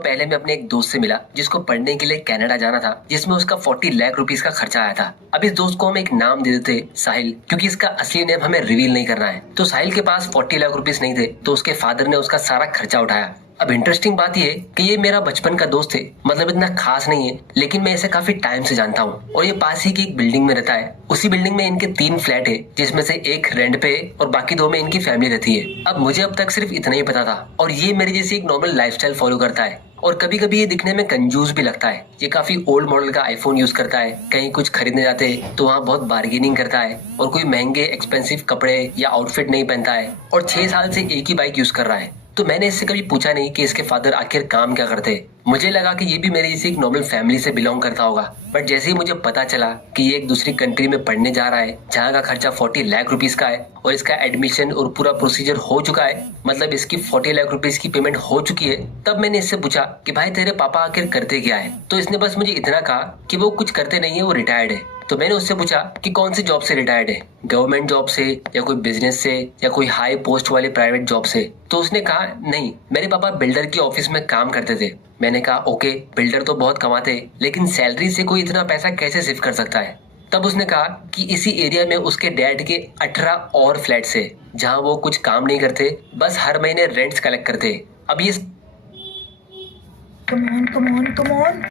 पहले मैं अपने एक दोस्त से मिला जिसको पढ़ने के लिए कनाडा जाना था, जिसमें उसका 40 लाख रुपीस का खर्चा आया था। अब इस दोस्त को हम एक नाम दे देते साहिल, क्योंकि इसका असली नेम हमें रिवील नहीं करना है। तो साहिल के पास 40 लाख रुपीस नहीं थे, तो उसके फादर ने उसका सारा खर्चा उठाया। अब इंटरेस्टिंग बात ये कि ये मेरा बचपन का दोस्त है, मतलब इतना खास नहीं है, लेकिन मैं इसे काफी टाइम से जानता हूँ और ये पास ही की एक बिल्डिंग में रहता है। उसी बिल्डिंग में इनके 3 फ्लैट है, जिसमें से एक रेंट पे है और बाकी 2 में इनकी फैमिली रहती है। अब मुझे अब तक सिर्फ इतना ही पता था और ये मेरी जैसी एक नॉर्मल लाइफस्टाइल फॉलो करता है और कभी कभी ये दिखने में कंजूस भी लगता है। ये काफी ओल्ड मॉडल का आईफोन यूज करता है, कहीं कुछ खरीदने जाते हैं तो वहाँ बहुत बार्गेनिंग करता है और कोई महंगे एक्सपेंसिव कपड़े या आउटफिट नहीं पहनता है और 6 साल से एक ही बाइक यूज कर रहा है। तो मैंने इससे कभी पूछा नहीं कि इसके फादर आखिर काम क्या करते हैं। मुझे लगा कि ये भी मेरी जैसी एक नॉर्मल फैमिली से बिलोंग करता होगा, बट जैसे ही मुझे पता चला कि ये एक दूसरी कंट्री में पढ़ने जा रहा है जहाँ का खर्चा 40 लाख रुपीस का है और इसका एडमिशन और पूरा प्रोसीजर हो चुका है, मतलब इसकी 40 लाख रुपीस की पेमेंट हो चुकी है, तब मैंने इससे पूछा कि भाई तेरे पापा आखिर करते क्या है। तो इसने बस मुझे इतना कहा कि वो कुछ करते नहीं है, वो रिटायर्ड है। तो मैंने उससे पूछा कि कौन सी जॉब से रिटायर्ड है, गवर्नमेंट जॉब से या कोई बिजनेस से या कोई हाई पोस्ट वाले प्राइवेट जॉब से। तो उसने कहा नहीं, मेरे पापा बिल्डर की ऑफिस में काम करते थे। मैंने कहा ओके, बिल्डर तो बहुत कमाते हैं, लेकिन सैलरी से कोई इतना पैसा कैसे सेव कर सकता है। तब उसने कहा कि इसी एरिया में उसके डैड के 18 और फ्लैट्स है जहाँ वो कुछ काम नहीं करते, बस हर महीने रेंट्स कलेक्ट करते। अब ये कम ऑन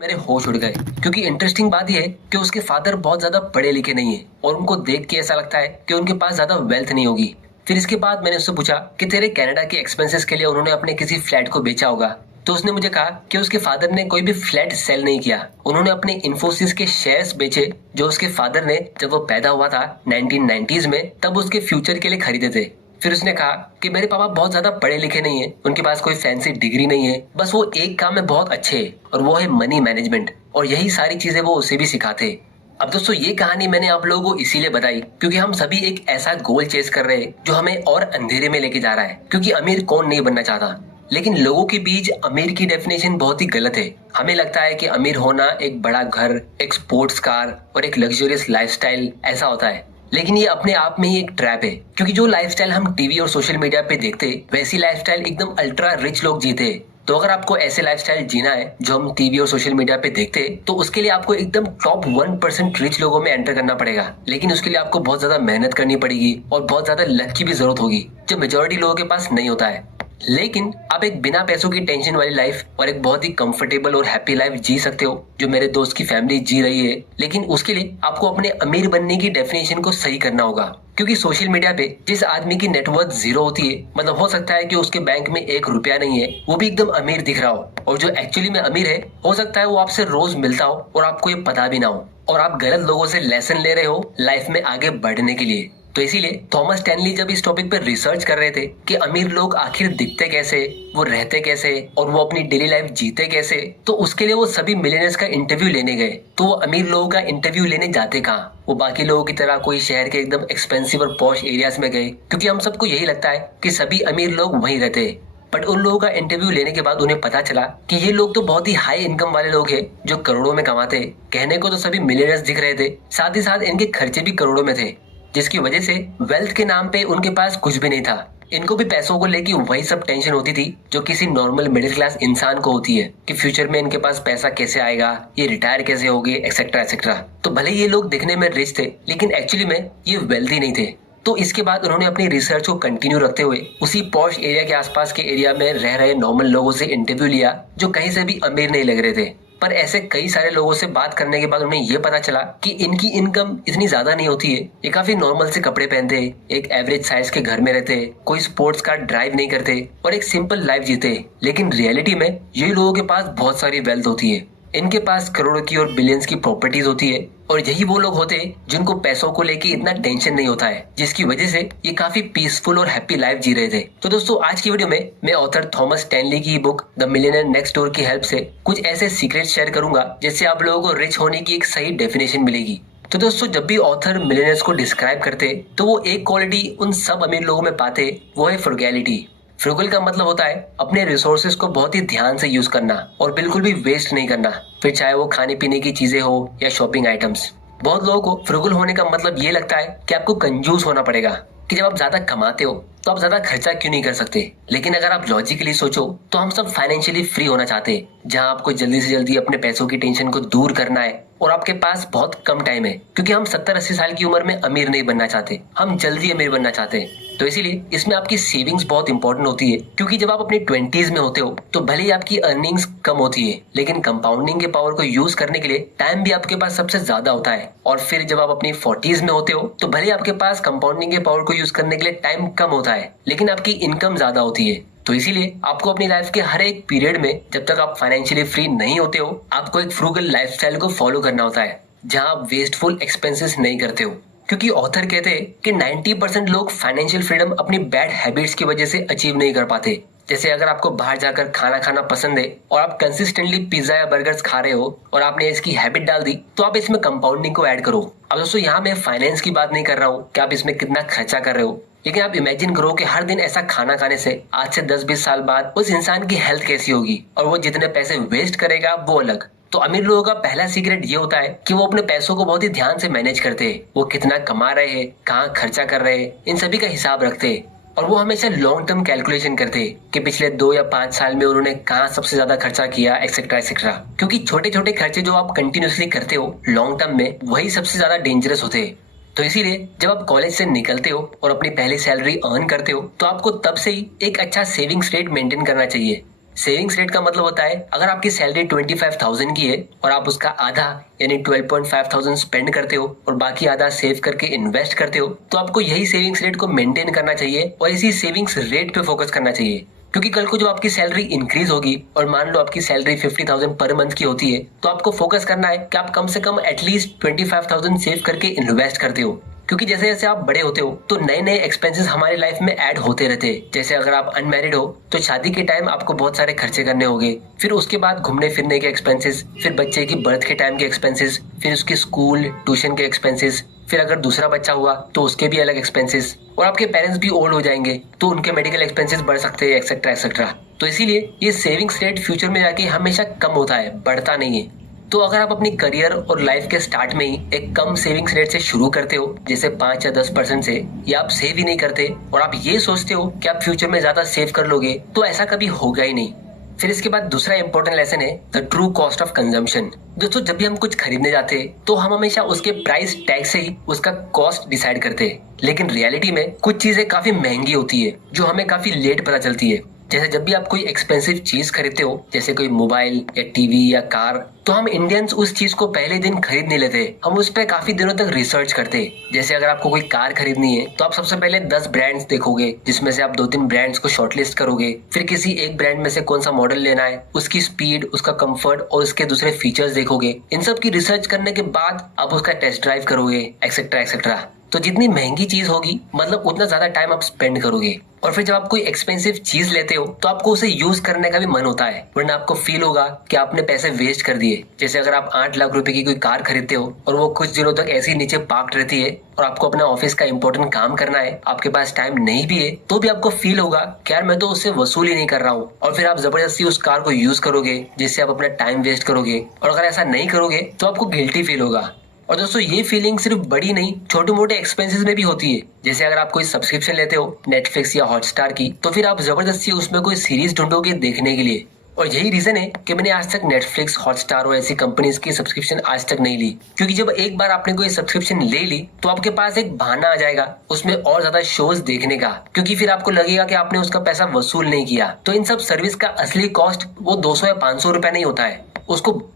मेरे होश उड़ गए, क्योंकि इंटरेस्टिंग बात यह है कि उसके फादर बहुत ज्यादा पढ़े लिखे नहीं है और उनको देख के ऐसा लगता है कि उनके पास ज्यादा वेल्थ नहीं होगी। फिर इसके बाद मैंने उससे पूछा कि तेरे कनाडा के एक्सपेंसेस के लिए उन्होंने अपने किसी फ्लैट को बेचा होगा। तो उसने मुझे कहा कि उसके फादर ने कोई भी फ्लैट सेल नहीं किया, उन्होंने अपने इन्फोसिस के शेयर्स बेचे जो उसके फादर ने जब वो पैदा हुआ था 1990s में, तब उसके फ्यूचर के लिए खरीदे थे। फिर उसने कहा कि मेरे पापा बहुत ज्यादा पढ़े लिखे नहीं है, उनके पास कोई फैंसी डिग्री नहीं है, बस वो एक काम में बहुत अच्छे है और वो है मनी मैनेजमेंट, और यही सारी चीजें वो उसे भी सिखाते। अब दोस्तों, ये कहानी मैंने आप लोगों को इसीलिए बताई क्योंकि हम सभी एक ऐसा गोल चेस कर रहे हैं जो हमें और अंधेरे में लेके जा रहा है। क्योंकि अमीर कौन नहीं बनना चाहता, लेकिन लोगों के बीच अमीर की डेफिनेशन बहुत ही गलत है। हमें लगता है कि अमीर होना एक बड़ा घर, एक स्पोर्ट्स कार और एक लग्जरियस लाइफस्टाइल ऐसा होता है, लेकिन ये अपने आप में ही एक ट्रैप है। क्योंकि जो लाइफस्टाइल हम टीवी और सोशल मीडिया पे देखते वैसी लाइफस्टाइल एकदम अल्ट्रा रिच लोग जीते। तो अगर आपको ऐसे लाइफस्टाइल जीना है जो हम टीवी और सोशल मीडिया पे देखते, तो उसके लिए आपको एकदम टॉप 1% रिच लोगों में एंटर करना पड़ेगा। लेकिन उसके लिए आपको बहुत ज्यादा मेहनत करनी पड़ेगी और बहुत ज्यादा लक की भी जरूरत होगी, जो मेजोरिटी लोगों के पास नहीं होता है। लेकिन आप एक बिना पैसों की टेंशन वाली लाइफ और एक बहुत ही कंफर्टेबल और हैप्पी लाइफ जी सकते हो, जो मेरे दोस्त की फैमिली जी रही है। लेकिन उसके लिए आपको अपने अमीर बनने की डेफिनेशन को सही करना होगा। क्योंकि सोशल मीडिया पे जिस आदमी की नेटवर्थ 0 होती है, मतलब हो सकता है कि उसके बैंक में 1 रुपया नहीं है, वो भी एकदम अमीर दिख रहा हो, और जो एक्चुअली में अमीर है हो सकता है वो आपसे रोज मिलता हो और आपको ये पता भी ना हो, और आप गलत लोगों से लेसन ले रहे हो लाइफ में आगे बढ़ने के लिए। तो इसीलिए थॉमस स्टैनली जब इस टॉपिक पर रिसर्च कर रहे थे कि अमीर लोग आखिर दिखते कैसे, वो रहते कैसे और वो अपनी डेली लाइफ जीते कैसे, तो उसके लिए वो सभी मिलियनर्स का इंटरव्यू लेने गए। तो वो अमीर लोगों का इंटरव्यू लेने जाते कहाँ, वो बाकी लोगों की तरह कोई शहर के एकदम एक्सपेंसिव और पॉश एरियाज में गए, क्योंकि हम सबको यही लगता है कि सभी अमीर लोग वहीं रहते हैं। बट उन लोगों का इंटरव्यू लेने के बाद उन्हें पता चला कि ये लोग तो बहुत ही हाई इनकम वाले लोग हैं जो करोड़ों में कमाते। कहने को तो सभी मिलियनर्स दिख रहे थे, साथ ही साथ इनके खर्चे भी करोड़ों में थे, जिसकी वजह से वेल्थ के नाम पे उनके पास कुछ भी नहीं था। इनको भी पैसों को लेके वही सब टेंशन होती थी जो किसी नॉर्मल मिडिल क्लास इंसान को होती है कि फ्यूचर में इनके पास पैसा कैसे आएगा, ये रिटायर कैसे होंगे, एक्सेट्रा एक्सेट्रा। तो भले ये लोग दिखने में रिच थे, लेकिन एक्चुअली में ये वेल्थी नहीं थे। तो इसके बाद उन्होंने अपनी रिसर्च को कंटिन्यू रखते हुए उसी पॉश एरिया के आसपास के एरिया में रह रहे नॉर्मल लोगों से इंटरव्यू लिया जो कहीं से भी अमीर नहीं लग रहे थे। पर ऐसे कई सारे लोगों से बात करने के बाद उन्हें ये पता चला कि इनकी इनकम इतनी ज्यादा नहीं होती है, ये काफी नॉर्मल से कपड़े पहनते, एक एवरेज साइज के घर में रहते, कोई स्पोर्ट्स कार ड्राइव नहीं करते और एक सिंपल लाइफ जीते। लेकिन रियलिटी में यही लोगों के पास बहुत सारी वेल्थ होती है, इनके पास करोड़ों की और बिलियंस की प्रॉपर्टीज होती है, और यही वो लोग होते हैं जिनको पैसों को लेके इतना टेंशन नहीं होता है, जिसकी वजह से ये काफी पीसफुल और हैप्पी लाइफ जी रहे थे। तो दोस्तों, आज की वीडियो में मैं ऑथर थॉमस स्टैनली की book the millionaire next door की हेल्प से कुछ ऐसे सीक्रेट शेयर करूंगा जिससे आप लोगों को रिच होने की एक सही डेफिनेशन मिलेगी। तो दोस्तों, जब भी ऑथर मिलियनेयर्स को डिस्क्राइब करते तो वो एक क्वालिटी उन सब अमीर लोगों में पाते, वो है फ्रुगैलिटी। फ्रुगल का मतलब होता है अपने रिसोर्सेज को बहुत ही ध्यान से यूज करना और बिल्कुल भी वेस्ट नहीं करना, फिर चाहे वो खाने पीने की चीजें हो या शॉपिंग आइटम्स। बहुत लोगों को फ्रुगल होने का मतलब ये लगता है कि आपको कंजूस होना पड़ेगा, कि जब आप ज्यादा कमाते हो तो आप ज्यादा खर्चा क्यों नहीं कर सकते। लेकिन अगर आप लॉजिकली सोचो तो हम सब फाइनेंशियली फ्री होना चाहते हैं, जहां आपको जल्दी से जल्दी अपने पैसों की टेंशन को दूर करना है और आपके पास बहुत कम टाइम है, क्योंकि हम 70-80 साल की उम्र में अमीर नहीं बनना चाहते, हम जल्दी अमीर बनना चाहते हैं। तो इसीलिए इसमें आपकी सेविंग्स बहुत इंपॉर्टेंट होती है, क्योंकि जब आप अपनी 20s में होते हो तो भले ही आपकी अर्निंग्स कम होती है, लेकिन कंपाउंडिंग के पावर को यूज करने के लिए टाइम भी आपके पास सबसे ज्यादा होता है। और फिर जब आप अपनी 40s में होते हो तो भले ही आपके पास कंपाउंडिंग के पावर को यूज करने के लिए टाइम कम होता है, लेकिन आपकी इनकम ज्यादा होती है। तो इसीलिए आपको अपनी लाइफ के हर एक पीरियड में, जब तक आप फाइनेंशियली फ्री नहीं होते हो, आपको एक फ्रूगल लाइफस्टाइल को फॉलो करना होता है, जहां आप वेस्टफुल एक्सपेंसेस नहीं करते हो। क्योंकि ऑथर कहते हैं कि 90% लोग फाइनेंशियल फ्रीडम अपनी बैड हैबिट्स की वजह से अचीव नहीं कर पाते। जैसे अगर आपको बाहर जाकर खाना खाना पसंद है और आप कंसिस्टेंटली पिज्जा या बर्गर्स खा रहे हो और आपने इसकी हैबिट डाल दी, तो आप इसमें कंपाउंडिंग को ऐड करो। अब दोस्तों, यहाँ मैं फाइनेंस की बात नहीं कर रहा हूँ कि आप इसमें कितना खर्चा कर रहे हो, लेकिन आप इमेजिन करो कि हर दिन ऐसा खाना खाने से आज से 10-20 साल बाद उस इंसान की हेल्थ कैसी होगी, और वो जितने पैसे वेस्ट करेगा वो अलग। तो अमीर लोगों का पहला सीक्रेट ये होता है कि वो अपने पैसों को बहुत ही ध्यान से मैनेज करते हैं। वो कितना कमा रहे हैं, कहाँ खर्चा कर रहे हैं, इन सभी का हिसाब रखते हैं। और वो हमेशा लॉन्ग टर्म कैलकुलेशन करते हैं कि पिछले 2 या 5 साल में उन्होंने कहाँ सबसे ज्यादा खर्चा किया, एक्सेट्रा एक्सेट्रा। क्योंकि छोटे छोटे खर्चे जो आप कंटिन्यूसली करते हो लॉन्ग टर्म में, वही सबसे ज्यादा डेंजरस होते हैं। तो इसीलिए जब आप कॉलेज से निकलते हो और अपनी पहली सैलरी अर्न करते हो, तो आपको तब से ही एक अच्छा सेविंग्स रेट मेंटेन करना चाहिए। सेविंग्स रेट का मतलब होता है, अगर आपकी सैलरी 25,000 की है और आप उसका आधा यानी 12,500 स्पेंड करते हो और बाकी आधा सेव करके इन्वेस्ट करते हो, तो आपको यही सेविंग्स रेट को मेंटेन करना चाहिए और इसी सेविंग्स रेट पे फोकस करना चाहिए। क्योंकि कल को जब आपकी सैलरी इंक्रीज होगी और मान लो आपकी सैलरी 50,000 पर मंथ की होती है, तो आपको फोकस करना है कि आप कम से कम एटलीस्ट 25,000 सेव करके इन्वेस्ट करते हो। क्योंकि जैसे जैसे आप बड़े होते हो तो नए नए एक्सपेंसेस हमारी लाइफ में ऐड होते रहते हैं। जैसे अगर आप अनमैरिड हो तो शादी के टाइम आपको बहुत सारे खर्चे करने होंगे, फिर उसके बाद घूमने फिरने के एक्सपेंसेस, फिर बच्चे की बर्थ के टाइम के एक्सपेंसेस, फिर उसके स्कूल ट्यूशन के एक्सपेंसेस, फिर अगर दूसरा बच्चा हुआ तो उसके भी अलग एक्सपेंसेस, और आपके पेरेंट्स भी ओल्ड हो जाएंगे तो उनके मेडिकल एक्सपेंसेस बढ़ सकते हैं, एक्सेट्रा एक्सेट्रा। तो इसीलिए ये सेविंग्स रेट फ्यूचर में जाके हमेशा कम होता है, बढ़ता नहीं है। तो अगर आप अपनी करियर और लाइफ के स्टार्ट में ही एक कम सेविंग्स रेट से शुरू करते हो, जैसे 5 या 10% से, या आप सेव ही नहीं करते और आप ये सोचते हो कि आप फ्यूचर में ज्यादा सेव कर लोगे, तो ऐसा कभी होगा ही नहीं। फिर इसके बाद दूसरा इंपॉर्टेंट लेसन है the true cost of consumption. दोस्तों, जब भी हम कुछ खरीदने जाते हैं तो हम हमेशा उसके प्राइस टैग से ही उसका कॉस्ट डिसाइड करते हैं, लेकिन रियलिटी में कुछ चीजें काफी महंगी होती है जो हमें काफी लेट पता चलती है। जैसे जब भी आप कोई एक्सपेंसिव चीज खरीदते हो, जैसे कोई मोबाइल या टीवी या कार, तो हम इंडियंस उस चीज को पहले दिन खरीद नहीं लेते, हम उस पर काफी दिनों तक रिसर्च करते। जैसे अगर आपको कोई कार खरीदनी है तो आप सबसे पहले 10 ब्रांड्स देखोगे, जिसमें से आप 2-3 ब्रांड्स को शॉर्टलिस्ट करोगे, फिर किसी एक ब्रांड में से कौन सा मॉडल लेना है, उसकी स्पीड, उसका कंफर्ट और उसके दूसरे फीचर्स देखोगे। इन सब की रिसर्च करने के बाद आप उसका टेस्ट ड्राइव करोगे, एक्सेट्रा एक्सेट्रा। तो जितनी महंगी चीज होगी मतलब उतना ज्यादा टाइम आप स्पेंड करोगे। और फिर जब आप कोई एक्सपेंसिव चीज लेते हो तो आपको उसे यूज करने का भी मन होता है, वरना आपको फील होगा कि आपने पैसे वेस्ट कर दिए। जैसे अगर आप 8 लाख रुपए की कोई कार खरीदते हो और वो कुछ दिनों तक ऐसे ही नीचे पार्क्ड रहती है और आपको अपना ऑफिस का इंपॉर्टेंट काम करना है, आपके पास टाइम नहीं भी है, तो भी आपको फील होगा कि यार मैं तो उससे वसूल ही नहीं कर रहा हूँ। और फिर आप जबरदस्ती उस कार को यूज करोगे, जिससे आप अपना टाइम वेस्ट करोगे। और अगर ऐसा नहीं करोगे तो आपको गिल्टी फील होगा। और दोस्तों, ये फीलिंग सिर्फ बड़ी नहीं, छोटे मोटे एक्सपेंसेस में भी होती है। जैसे अगर आप कोई सब्सक्रिप्शन लेते हो नेटफ्लिक्स या हॉटस्टार की, तो फिर आप जबरदस्ती उसमें कोई सीरीज ढूंढोगे देखने के लिए। और यही रीजन है कि मैंने आज तक नेटफ्लिक्स, हॉटस्टार और ऐसी कंपनीज की सब्सक्रिप्शन आज तक नहीं ली। क्योंकि जब एक बार आपने कोई सब्सक्रिप्शन ले ली तो आपके पास एक बहाना आ जाएगा उसमें और ज्यादा शोज देखने का, क्योंकि फिर आपको लगेगा कि आपने उसका पैसा वसूल नहीं किया। तो इन सब सर्विस का असली कॉस्ट वो 200 या 500 रुपए नहीं होता है। उसको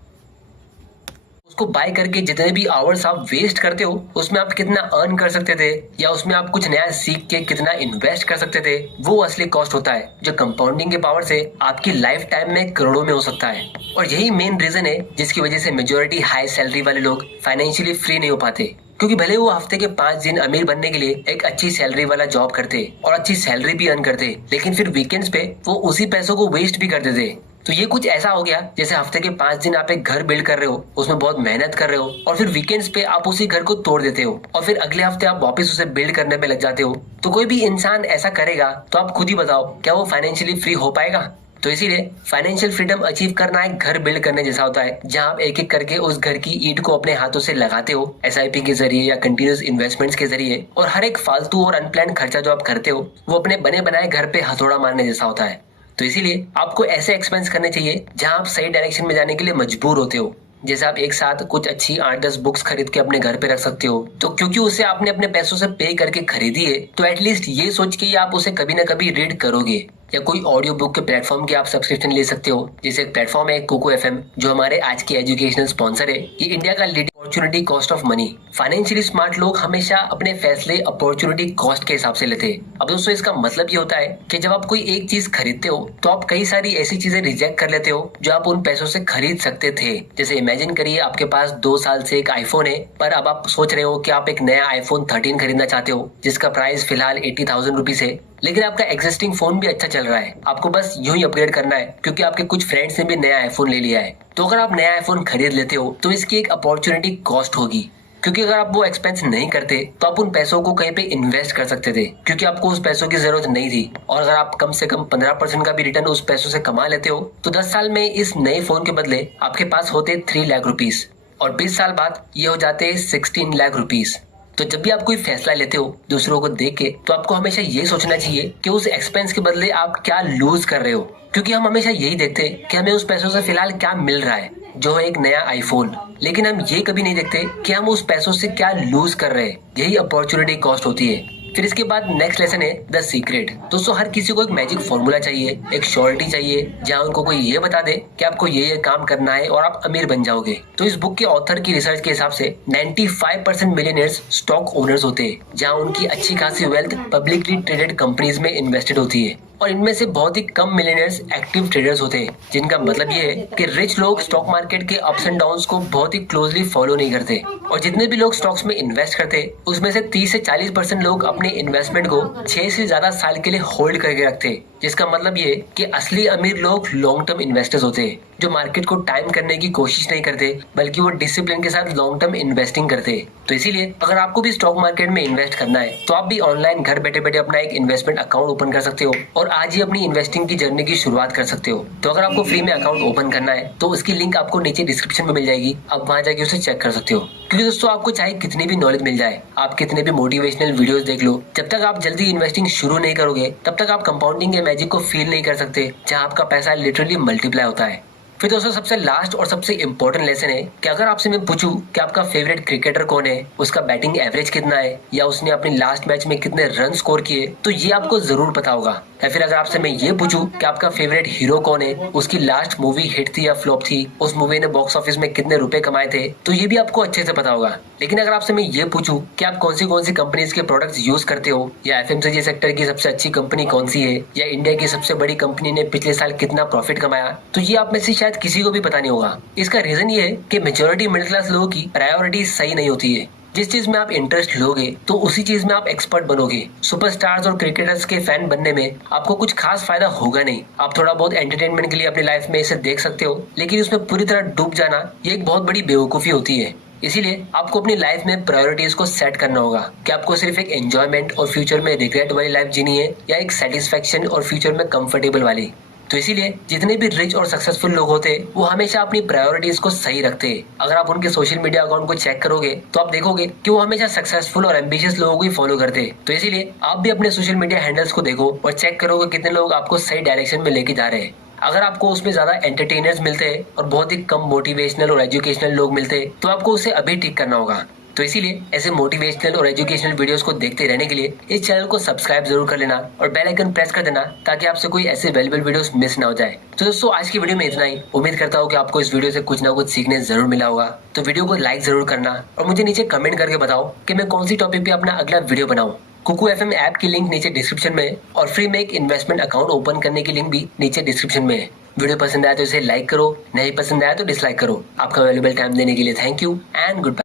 बाय करके जितने भी आवर्स आप वेस्ट करते हो, उसमें आप कितना अर्न कर सकते थे या उसमें आप कुछ नया सीख के कितना इन्वेस्ट कर सकते थे, वो असली कॉस्ट होता है, जो कंपाउंडिंग के पावर से आपकी लाइफ टाइम में करोड़ों में हो सकता है। और यही मेन रीजन है जिसकी वजह से मेजोरिटी हाई सैलरी वाले लोग फाइनेंशियली फ्री नहीं हो पाते। क्योंकि भले वो हफ्ते के 5 दिन अमीर बनने के लिए एक अच्छी सैलरी वाला जॉब करते और अच्छी सैलरी भी अर्न करते, लेकिन फिर वीकेंड्स पे वो उसी पैसों को वेस्ट भी कर देते। तो ये कुछ ऐसा हो गया जैसे हफ्ते के 5 दिन आप एक घर बिल्ड कर रहे हो, उसमें बहुत मेहनत कर रहे हो, और फिर वीकेंड्स पे आप उसी घर को तोड़ देते हो और फिर अगले हफ्ते आप वापस उसे बिल्ड करने पे लग जाते हो। तो कोई भी इंसान ऐसा करेगा तो आप खुद ही बताओ, क्या वो फाइनेंशियली फ्री हो पाएगा? तो इसीलिए फाइनेंशियल फ्रीडम अचीव करना एक घर बिल्ड करने जैसा होता है, जहां आप एक एक करके उस घर की ईंट को अपने हाथों से लगाते हो, एसआईपी के जरिए या कंटिन्यूस इन्वेस्टमेंट्स के जरिए। और हर एक फालतू और अनप्लान खर्चा जो आप करते हो वो अपने बने बनाए घर पे हथौड़ा मारने जैसा होता है। तो इसीलिए आपको ऐसे एक्सपेंस करने चाहिए जहां आप सही डायरेक्शन में जाने के लिए मजबूर होते हो। जैसे आप एक साथ कुछ अच्छी 8-10 बुक्स खरीद के अपने घर पे रख सकते हो, तो क्योंकि उसे आपने अपने पैसों से पे करके खरीदी है, तो एटलीस्ट ये सोच के आप उसे कभी ना कभी रीड करोगे। या कोई ऑडियो बुक के प्लेटफॉर्म की आप सब्सक्रिप्शन ले सकते हो, जैसे एक प्लेटफॉर्म है कोको एफएम, जो हमारे आज के एजुकेशनल स्पॉन्सर है। ये इंडिया का leading opportunity cost of money. Financially smart लोग हमेशा अपने फैसले अपॉर्चुनिटी कॉस्ट के हिसाब से लेते हैं। अब दोस्तों इसका मतलब ये होता है कि जब आप कोई एक चीज खरीदते हो तो आप कई सारी ऐसी चीजें रिजेक्ट कर लेते हो जो आप उन पैसों से खरीद सकते थे। जैसे इमेजिन करिए आपके पास 2 साल से एक आईफोन है, पर अब आप सोच रहे हो कि आप एक नया आईफोन 13 खरीदना चाहते हो, जिसका प्राइस फिलहाल 80,000 रुपीज है। लेकिन आपका एग्जिस्टिंग फोन भी अच्छा चल रहा है, आपको बस यूं ही अपग्रेड करना है क्योंकि आपके कुछ फ्रेंड्स ने भी नया आईफोन ले लिया है। तो अगर आप नया आईफोन खरीद लेते हो तो इसकी एक अपॉर्चुनिटी कॉस्ट होगी, क्योंकि अगर आप वो एक्सपेंस नहीं करते तो आप उन पैसों को कहीं पे इन्वेस्ट कर सकते थे, क्योंकि आपको उस पैसों की जरूरत नहीं थी। और अगर आप कम से कम 15% का भी रिटर्न उस पैसों से कमा लेते हो तो 10 साल में इस नए फोन के बदले आपके पास होते 3 लाख रुपीज, और 20 साल बाद ये हो जाते 16 लाख रुपीज। तो जब भी आप कोई फैसला लेते हो दूसरों को देख के, तो आपको हमेशा ये सोचना चाहिए कि उस एक्सपेंस के बदले आप क्या लूज कर रहे हो, क्योंकि हम हमेशा यही देखते हैं कि हमें उस पैसों से फिलहाल क्या मिल रहा है, जो है एक नया आईफोन। लेकिन हम ये कभी नहीं देखते कि हम उस पैसों से क्या लूज कर रहे हैं। यही अपॉर्चुनिटी कॉस्ट होती है। फिर इसके बाद नेक्स्ट लेसन है द सीक्रेट। दोस्तों हर किसी को एक मैजिक फॉर्मूला चाहिए, एक श्योरिटी चाहिए, जहां उनको कोई ये बता दे कि आपको ये काम करना है और आप अमीर बन जाओगे। तो इस बुक के ऑथर की रिसर्च के हिसाब से 95% मिलियनेयर्स स्टॉक ओनर्स होते हैं, जहां उनकी अच्छी खासी वेल्थ पब्लिकली ट्रेडेड कंपनीज में इन्वेस्टेड होती है। और इनमें से बहुत ही कम मिलियनेयर्स एक्टिव ट्रेडर्स होते हैं, जिनका मतलब ये है कि रिच लोग स्टॉक मार्केट के अप्स एंड डाउन्स को बहुत ही क्लोजली फॉलो नहीं करते। और जितने भी लोग स्टॉक्स में इन्वेस्ट करते हैं उसमें से 30 से 40% लोग अपने इन्वेस्टमेंट को 6 से ज्यादा साल के लिए होल्ड करके रखते हैं। जिसका मतलब ये कि असली अमीर लोग लॉन्ग टर्म इन्वेस्टर्स होते हैं, जो मार्केट को टाइम करने की कोशिश नहीं करते, बल्कि वो डिसिप्लिन के साथ लॉन्ग टर्म इन्वेस्टिंग करते हैं। तो इसीलिए अगर आपको भी स्टॉक मार्केट में इन्वेस्ट करना है तो आप भी ऑनलाइन घर बैठे बैठे अपना एक इन्वेस्टमेंट अकाउंट ओपन कर सकते हो और आज ही अपनी इन्वेस्टिंग की जर्नी की शुरुआत कर सकते हो। तो अगर आपको फ्री में अकाउंट ओपन करना है तो उसकी लिंक आपको नीचे डिस्क्रिप्शन में मिल जाएगी, आप वहां जाके उसे चेक कर सकते हो। क्योंकि दोस्तों आपको चाहे कितनी भी नॉलेज मिल जाए, आप कितने भी मोटिवेशनल वीडियोस देख लो, जब तक आप जल्दी इन्वेस्टिंग शुरू नहीं करोगे तब तक आप कंपाउंडिंग के मैजिक को फील नहीं कर सकते, जहां आपका पैसा लिटरली मल्टीप्लाई होता है। फिर दोस्तों सबसे लास्ट और सबसे इम्पोर्टेंट लेसन है कि अगर आपसे मैं पूछूं कि आपका फेवरेट क्रिकेटर कौन है, उसका बैटिंग एवरेज कितना है, या उसने अपने लास्ट मैच में कितने रन स्कोर किए, तो ये आपको जरूर पता होगा। या फिर अगर आपसे मैं ये पूछूं कि आपका फेवरेट हीरो कौन है, उसकी लास्ट मूवी हिट थी या फ्लॉप थी, उस मूवी ने बॉक्स ऑफिस में कितने रुपए कमाए थे, तो ये भी आपको अच्छे से पता होगा। लेकिन अगर आपसे मैं ये पूछूं कि आप कौन सी कंपनीज के प्रोडक्ट्स यूज करते हो, या एफएमसीजी सेक्टर की सबसे अच्छी कंपनी कौन सी है, या इंडिया की सबसे बड़ी कंपनी ने पिछले साल कितना प्रॉफिट कमाया, तो ये आप में से शायद किसी को भी पता नहीं होगा। इसका रीजन ये है कि मेजोरिटी मिडिल क्लास लोगों की प्रायोरिटी सही नहीं होती है। जिस चीज में आप इंटरेस्ट लोगे तो उसी चीज में आप एक्सपर्ट बनोगे। सुपरस्टार्स और क्रिकेटर्स के फैन बनने में आपको कुछ खास फायदा होगा नहीं। आप थोड़ा बहुत एंटरटेनमेंट के लिए अपनी लाइफ में इसे देख सकते हो, लेकिन उसमें पूरी तरह डूब जाना ये एक बहुत बड़ी बेवकूफी होती है। इसीलिए आपको अपनी लाइफ में प्रायोरिटीज को सेट करना होगा कि आपको सिर्फ एक एंजॉयमेंट और फ्यूचर में रिग्रेट वाली लाइफ जीनी है, या एक सेटिस्फेक्शन और फ्यूचर में कंफर्टेबल वाली। तो इसीलिए जितने भी रिच और सक्सेसफुल लोग होते हैं वो हमेशा अपनी प्रायोरिटीज को सही रखते हैं। अगर आप उनके सोशल मीडिया अकाउंट को चेक करोगे तो आप देखोगे कि वो हमेशा सक्सेसफुल और एम्बिशियस लोगों को ही फॉलो करते हैं। तो इसीलिए आप भी अपने सोशल मीडिया हैंडल्स को देखो और चेक करोगे कितने लोग आपको सही डायरेक्शन में लेके जा रहे हैं। अगर आपको उसमें ज्यादा एंटरटेनर्स मिलते हैं और बहुत ही कम मोटिवेशनल और एजुकेशनल लोग मिलते हैं तो आपको उसे अभी ठीक करना होगा। तो इसीलिए ऐसे मोटिवेशनल और एजुकेशनल वीडियोस को देखते रहने के लिए इस चैनल को सब्सक्राइब जरूर कर लेना और बेल आइकन प्रेस कर देना, ताकि आपसे कोई ऐसे वैल्यूएबल वीडियोस मिस ना हो जाए। तो दोस्तों आज की वीडियो में इतना ही। उम्मीद करता हूँ कि आपको इस वीडियो से कुछ ना कुछ सीखने जरूर मिला होगा। तो वीडियो को लाइक जरूर करना और मुझे नीचे कमेंट करके बताओ कि मैं कौन सी टॉपिक पे अपना अगला वीडियो बनाऊं। कुकू एफएम ऐप की लिंक नीचे डिस्क्रिप्शन में और फ्री में एक इन्वेस्टमेंट अकाउंट ओपन करने की लिंक भी नीचे डिस्क्रिप्शन में है। वीडियो पसंद आया तो इसे लाइक करो, नहीं पसंद आया तो डिसलाइक करो। आपका वैल्यूएबल टाइम देने के लिए thank you and good bye.